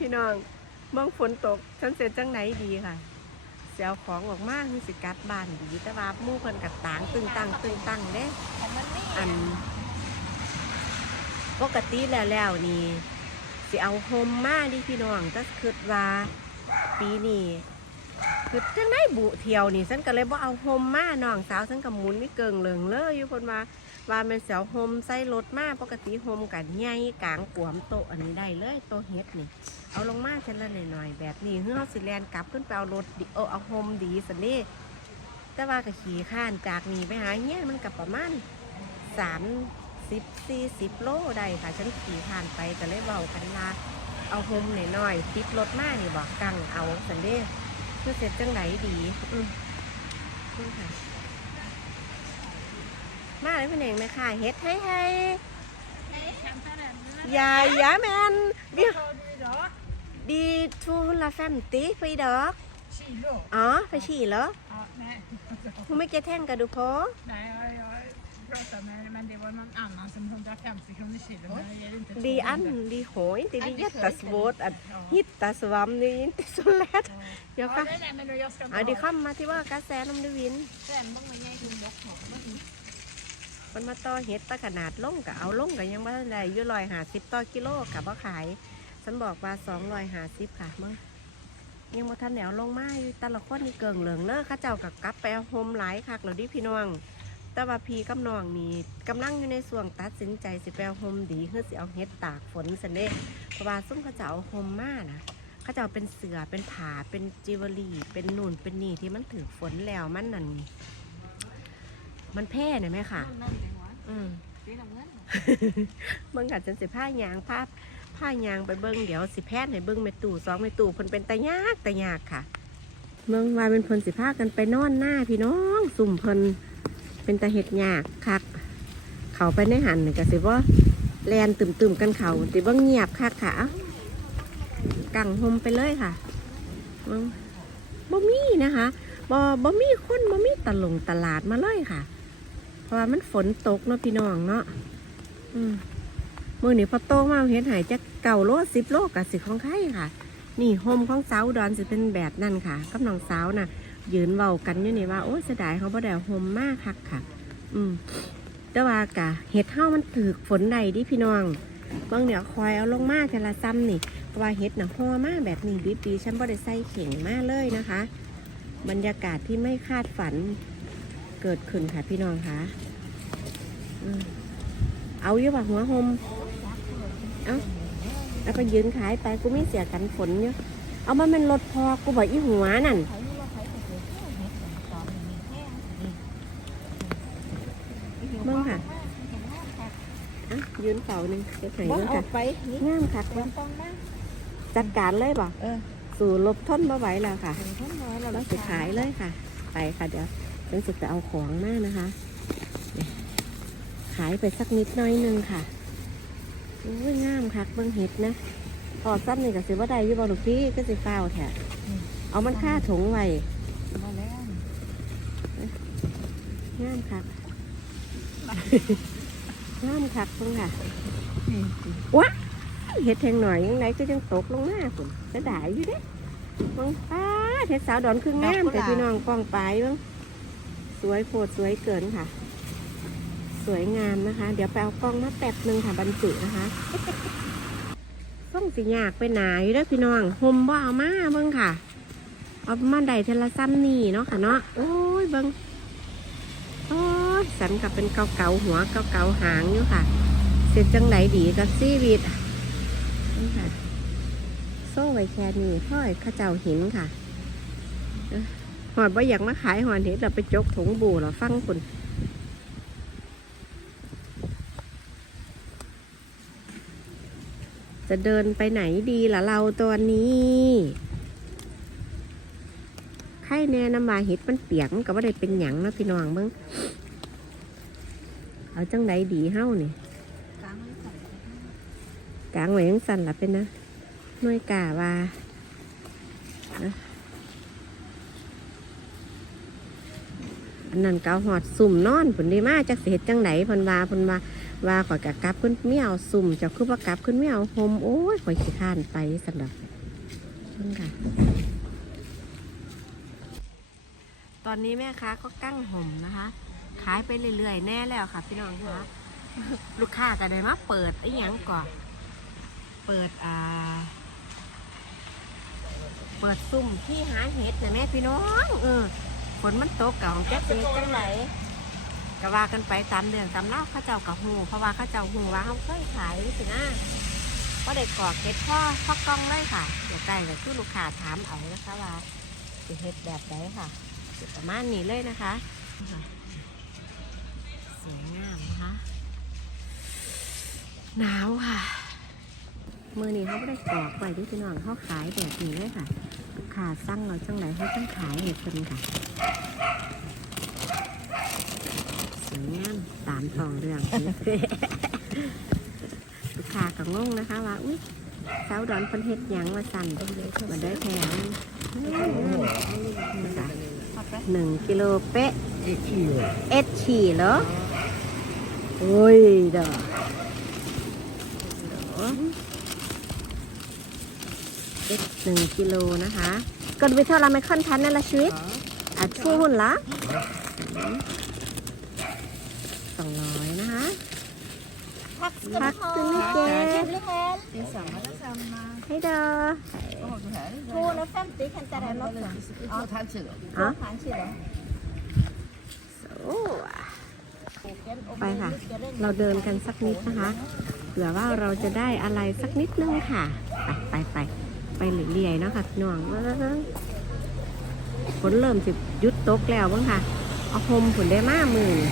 พี่น้องเมืองฝนตกฉันเสร็จจังไหนดีค่ะเสียวของออกมาคือสิกัดบ้านดีแต่ว่ามู่เพิ่นกัดตางตึงตังตึงตังเด้แต่มันนี่อันปกติแล้วแล้วนี่สิเอาโฮมมาดิพี่น้องก็คิดว่าปีนี้คือจังไดบุเที่ยวนี่ฉันก็เลยบ่เอาโฮมมาน้องสาวฉันก็หมุนนี่เกิงเหลืองเลยอยู่เพิ่นว่าว่าแม่นเสียวโฮมใส่รถมาปกติโฮมกันใหญ่กลางกวมโตอันนี้ได้เลยโตเฮ็ดนี่ เอาลงมาชั้นละหน่อยๆแบบนี้เฮือเอาสิแลนกลับขึ้นไปเอารถดิเออเอาโฮมดีสันนี่แต่ว่าก็ขี่ข้านจากนี่ไปหาเงี้ยมันกับประมาณสามสิบสี่สิบโลได้ค่ะฉันขี่ข้านไปก็เลยเบากันลาเอาโฮมหน่อยๆติดรถมานี่บอกกังเอาสันเด้เพื่อเสร็จจังไหนดีอืมนี่ค่ะมาเลยพี่เองไหมค่ะเฮ็ดให้ให้ยายยาแมนเบี้ย Đi thu là fem tí phi được Kilo? Ờ, phải chỉ lỡ Ja, nej. Hur mycket tänker du på? Nej, jag, jag pratade med men det var någon annan som 150 kronor kilo. Men jag ger inte Đi 200. ăn, đi hỏi Det är Ăn, det jättesvårt att Ja. hitta svamp Det är inte så lätt Jag Ja, kan nej, nej, men då jag ska Ja, det kommer till vara sen om du vill แฟนบ้างไหมไงคุณยกหอมบ้างมันมาต่อเฮ็ดตะขนาดลงกับเอาลงกับยังบ่ทันได้อยู่ร้อยหาสิบต่อกิโลกับบ่ขาย ฉันบอกว่าสองร้อยหาสิบค่ะมึงยังบ่ทันแนวลงมาอยู่แต่ละคนนี่เกิงเหลืองเลิกเข้าเจ้ากับกลับไปเอาโฮมหลายคักแล้วดิพี่น้องแต่ว่าพี่กับน้องนี่กำลังอยู่ในส่วงตัดสินใจสิไปเอาโฮมดีเพื่อสิเอาเฮ็ดตากฝนสันเด้เพราะว่าซุ่มเขาจะเอาโฮมมานะเขาจะเอาเป็นเสือเป็นผาเป็นจิวเวลรี่เป็นนูนเป็นนี่ที่มันถือฝนแล้วมันนั่นมันแพร่เห็นไหมค่ะนั่นเลยวะอืมสีน้ำเงินเบิ่งอาจจะสิผ้ายางผ้า ผ้ายางไปเบิ่งเดี๋ยวสิแพทย์ให้เบิ่งแม่ตู่สองแม่ตู่เพิ่นเป็นตายากตายากค่ะเมืองวายเป็นเพิ่นสิพากันไปนอนหน้าพี่น้องสุ่มเพิ่นเป็นตาเห็ดยากคัก เขาไปในหันนี่ก็สิว่าแลนตึมๆกันเขาติว่าเงียบคักค่ะเอ้ากังหมไปเลยค่ะบ่มีนะคะบ่บ่มีคนบ่มีตลงตลาดมาเลยค่ะ เพราะว่ามันฝนตกเนาะพี่น้องเนาะอืม มื่อนี่พอโตมาเห็นหายจะเก่าโลสิบโลกับสิของไข่ค่ะ นี่โฮมของสาวอุดอนสิเป็นแบบนั่นค่ะกับน้องสาวน่ะ ยืนเว้ากันอยู่นี่ว่าโอ้เสียดายเขาบ่ได้โฮมมากคักค่ะ อืมแต่ว่ากะเห็ดเฮ้ามันถือฝนใดดิพี่น้องบางเดี๋ยวคอยเอาลงมาแต่ละซ้ำนี่เพราะว่าเห็ดหน่ะห่อมากแบบนี้ดีดีฉันบ่ได้ใส่เข่งมากเลยนะคะ บรรยากาศที่ไม่คาดฝันเกิดขึ้นค่ะพี่น้องค่ะอเอาอยู่ป่ะหัวโฮม เอาแล้วก็ยืนขายไปกูไม่เสียกันฝนเยอะเอามันเป็นรถพอกูบอกอีหัวนั่นใครรู้ว่าใครจะเกิดเห็ดเหมือนตอนนี้แห้งเบิ่งค่ะอะยืนเฝ้าหนึ่งจะถ่ายว่าด้วยออค่ะกไปนี่งามคักต้เบ่องต้องมาจัดการเลยบ่เออสู่ลบทนมาไหวแล้วค่ะถึงท่านน้อยเราเราจะขายเลยค่ะ ไปค่ะเดี๋ยวเป็นสุดจะเอาของมานะคะนี่ขายไปสักนิดหน้อยหนึงค่ะ อุ้ยงามคักเบิ่งเห็ดนะพอสั้นนี่ก็สิว่าได้อยู่บ่ลูกพี่ก็สิฟ้าวแท้เอามันค่าถุงไว้มาแล้วงามคักงามคักเบิ่งค่ะว้าเห็ดแทงหน่อยยังไงก็ยังตกลงหน้าฝุ่นจะได้อยู่เด้มังป้าดเห็ดสาวดอนครึ่งงามแต่พี่น้องกองปลายเบ้างสวยโพดสวยเกินค่ะส วยงามนะคะ เดี๋ยวไปเอากล้องมาแป๊บหนึงค่ะบรรจุนะคะส่งสิยากไปหนาอยู่ด้อพี่น้องห่มบ่เอามาเบิ่งค่ะเอามาได้เทละซ้ำนี่เนาะค่ะเนาะโอ้ยเบิ่งโอ้ยสันกับเป็นเกาเกาหัวเกาเกาหางอยู่ค่ะ เสร็จจังไหนดีกับซีวิตนี่ค่ะ โซ่ไวแค่นี้พ่อยข้าเจ้าห็นค่ะหอดว่าอยากมาขายหอดเห็ดเราไปจกถุงบูเราฟังคุณ จะเดินไปไหนดีล่ะเราตัวนี้ไข่แน่น้ำมาเห็ดมันเปียกมันก็ไม่ได้เป็นหยังนะพี่น้องเบิ้งเอาจังไหนดีเฮ้านี่กลางเลยค่ะกลางไว้ยังสั่นละเป็นนะหน่วยกาว่านะอันนั้นเกาหอดสุ่มนอนผลดีมากจากเสียจังไหนผลว่าผลว่า ว่าข่อยกะกลับขึ้นเมียวสุ่มจ้าคือว่ากลับขึ้นเมียวโฮมโอ้ยข่อยขี้ข้านไปสันดอกนั่นค่ะตอนนี้แม่ค้าก็กั้งห่มนะคะ ขายไปเรื่อยๆ แน่แล้วค่ะ พี่น้องคะลูกค้าก็ได้มาเปิดไอ้หยังก่อนเปิดอ่า เปิดซุ่มที่หาเห็ดนะแม่พี่น้อง เออฝนมันตกกับของแจ๊กเป็นจังไหน ก็ว่ากันไปตามเดือนตามเล่าข้าเจ้ากับหูเพราะว่าข้าเจ้าหูว่าเขาเคยขายสินะก็ได้กรอกเก็ดพ่อพ่อกล้องเลยค่ะเดี๋ยวใกล้เลยคือลูกค้าถามเอานะคะว่าสิเห็ดแบบไหนค่ะสิประมาณนี้เลยนะคะสวยงามนะคะหนาวค่ะมือนี้เขาไม่ได้กรอกไว้ที่พี่น้องเขาขายแบบนี้เลยค่ะลูกค้าสั่งเราจังไหนเขาจังขายให้คนค่ะ งามตามทองเรื่อง ลูกค้าก็งงนะคะว่าอุ้ยสาวดอนเพันเฮ็ดหยังมาสั่นมาได้แถมนะคะหนึ่งกิโลเป๊ะเอ็ดฉี่เหรอโอ้ยเด้อเด้อหนึ่งกิโลนะคะกดวิเท่าไรไม่ค่อนทันนั่นละชีวิตอะชูหุ่นละ สองร้อยนะคะ Tack ska Tack du så ha. mycket. Trevlig helg. Detsamma, detsamma. ให้เด้อ Vad har du här? 250 kan inte det något. Två och ett halvt kilo. อ๋อ Två kilo. โอ้ไปค่ะ เราเดินกันสักนิดนะคะ เผื่อว่าเราจะได้อะไรสักนิดนึงค่ะ ไปไปไปไปเรื่อยๆเนาะค่ะพี่น้องเอ้ยฝนเริ่มจะหยุดตกแล้วบ้างค่ะ เอาโฮมฝนได้มากมือนี่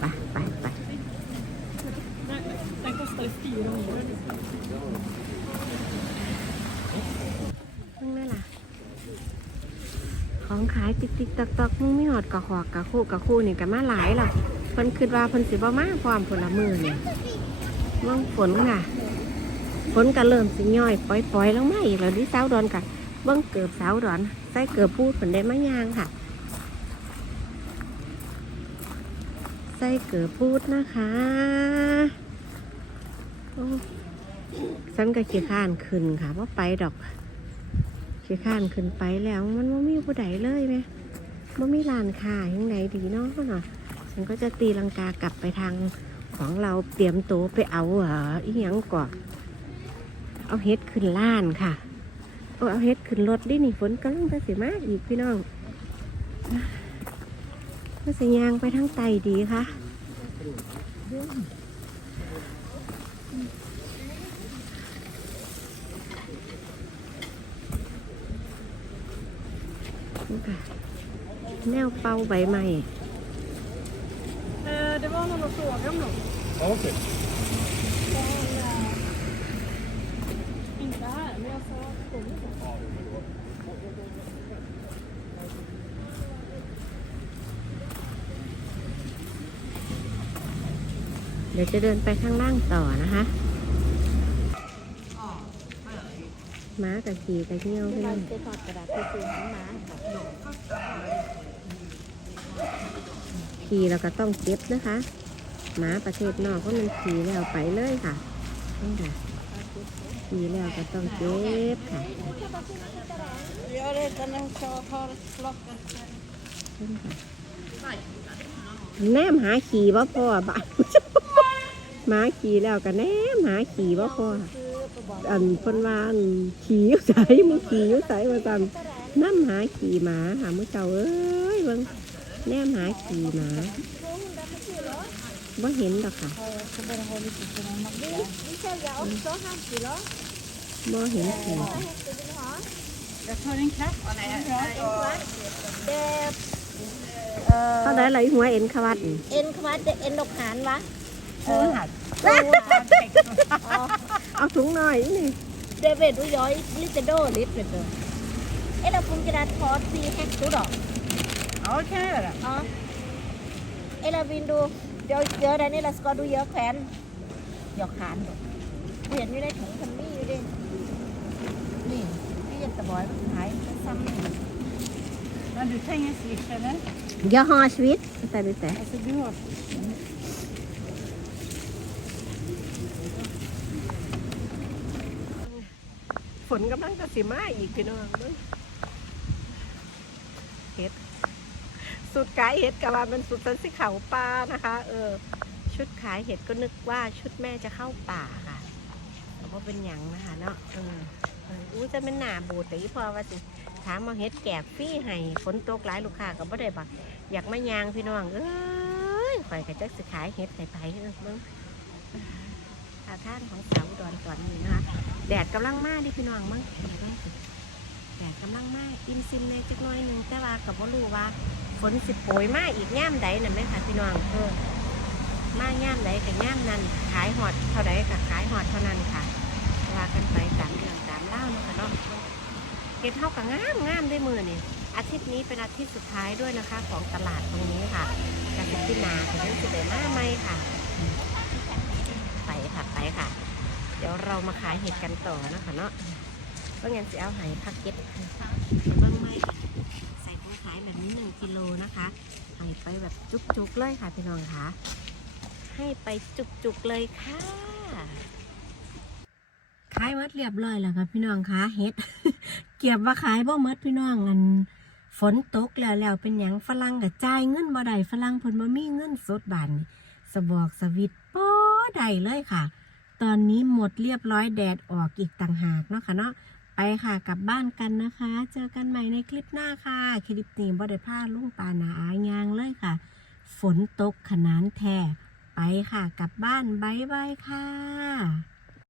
ไปไปไป มึงได้ล่ะ ของขายติ๊กติ๊กตอกตอกมึงไม่หอดกะหอกกะคู่กะคู่นี่กันมาหลายหรอกเพิ่นคิดว่าเพิ่นสิบ่มาพร้อมผลมือนี่มื่อฝนค่ะฝนก็เริ่มสิย่อยปล่อยๆลงมาอีกแล้วดิสาวดอนกันเบิ้งเกือบสาวดอนใส่เกือบพูดผลได้มายางค่ะใส่เกือบพูดนะคะ โอ้ฉันก็ขี้ข้านขึ้นค่ะว่าไปดอกขี้ข้านขึ้นไปแล้ว มันไม่มีผู้ใดเลยไหมมันมีร้านค้ายังไงดีเนาะเนาะฉันก็จะตีลังกากลับไปทางของเราเตรียมโตวไปเอาเอออีหยังก่อนเอาเฮ็ดขึ้นล้านค่ะเอาเอาเฮ็ดขึ้นรถดินี่ฝนกำลังจะเสิมากอีกพี่น้องก็สิยางไปทางไตดีค่ะ นี่ค่ะแนวเป่าใบไม้ Eh, Det var någon att fråga om något. Okej. Inte här, men jag sa att เดี๋ยวจะเดินไปข้างล่างต่อนะคะ ม้ากับขี่กับเงี้ยวพี่น้อง Det tar det där precis som med. ขี่เราก็ต้องเก็บนะคะหมาประเทศนอกก็มันขี่แล้วไปเลยค่ะนี่ค่ะขี่แล้วก็ต้องเก็บค่ะ Jag är rädd när jag har plockat. แนมหาขี่บ่พ่อบ้า หมาขี่แล้วก็แนมหาขี่บ่พ่อ อันเพิ่นว่าอันขี่อยู่ไสมึงขี่อยู่ไสว่าซั่นน้ำหาขี่หมาหามื้อเจ้าเอ้ยเบิ่งแนมหาขี่หมาบ่เห็นดอกค่ะ Vi säljer också halvkilo. บ่เห็นขี่ Jag tar en katt. Det เท่าได้ไหลหัว엔ขวัดนี่ en kvart, det är en dock han va? Två och en halv. เอาถุงหน่อยนี่ Det vet du, jag är lite dåligt vet du. Eller funkar det att ta tre hektar då? Ja, det kan jag göra. Ja. Eller vill du jag gör den eller ska du göra själv? Jag kan då. เห็นอยู่ในถุงคันนี้อยู่ดินี่พี่จะตะบอยมันหายไปซ้ำนี่ Men du tar ingen swish eller? Jag har svit. Vänta lite. Alltså du har... ฝ นกำลังจะสิมาอีกพี่น้องเห็ดสุดขายเห็ดกับว่ามันสุดสันสิเขาป่านะคะ เออ ชุดขายเห็ดก็นึกว่าชุดแม่จะเข้าป่าค่ะแต่ว่าเป็นหยังนะคะเนาะเอออู้จะเป็นหนาบูดแต่อีพอว่าสิถามมาเห็ดแกบฟี่ให้ฝนตกหลายลูกค้าก็บ่ได้บักอยากมายางพี่น้องเอ้ยข่อยก็จะสิขายเห็ดไข่ไผ่เออเบิ่งาท่านของสาวดอนตอนนี้นะคะแดดกำลังมากดิพี่น้องมั้งแดดกำลังมากอิมซิมในจักน้อยหนึ่งแต่ว่ากับว่ารู้ว่าฝนสิโปรยมากอีกย่มใดน่ะไหมคะพี่น้องเออมาย่มใดกับย่มนั้นขายหอดเท่าใดกับขายหอดเท่านั้นค่ะว่ากันไปตามเรื่องตามเล่าเนาะค่ะเนาะเก็บเท่ากับงามงามได้มือนี่อาทิตย์นี้เป็นอาทิตย์สุดท้ายด้วยนะคะ ของตลาดตรงนี้ค่ะจะเป็นที่นาถึงจะได้มาไหมค่ะ ค่ะไปค่ะ เดี๋ยวเรามาขายเห็ดกันต่อนะคะเนาะเพราะงั้นจะเอาไหพักเก็ตบิ้งไหมใส่ถุงขายแบบนี้หนึ่งกิโลนะคะให้ไปแบบจุกๆเลยค่ะพี่น้องค่ะ ให้ไปจุกๆเลยค่ะขายหมัดเรียบร้อยแล้วค่ะพี่น้องคะเห็ด เก็บว่าขายบ่หมดพี่น้องอันฝนตกแล้วแล้วเป็นหยังฝรั่งกับจ่ายเงินบ่ได้ฝรั่งเพิ่นบ่มีเงินสดบานสบอกสวิตบ่ได้เลยค่ะ ตอนนี้หมดเรียบร้อยแดดออกอีกต่างหากเนาะค่ะเนาะไปค่ะกลับบ้านกันนะคะ เจอกันใหม่ในคลิปหน้าค่ะ คลิปนี้บ่ได้พาลุงปานาอายางเลยค่ะ ฝนตกขนานแท้ไปค่ะกลับบ้านบายบายค่ะ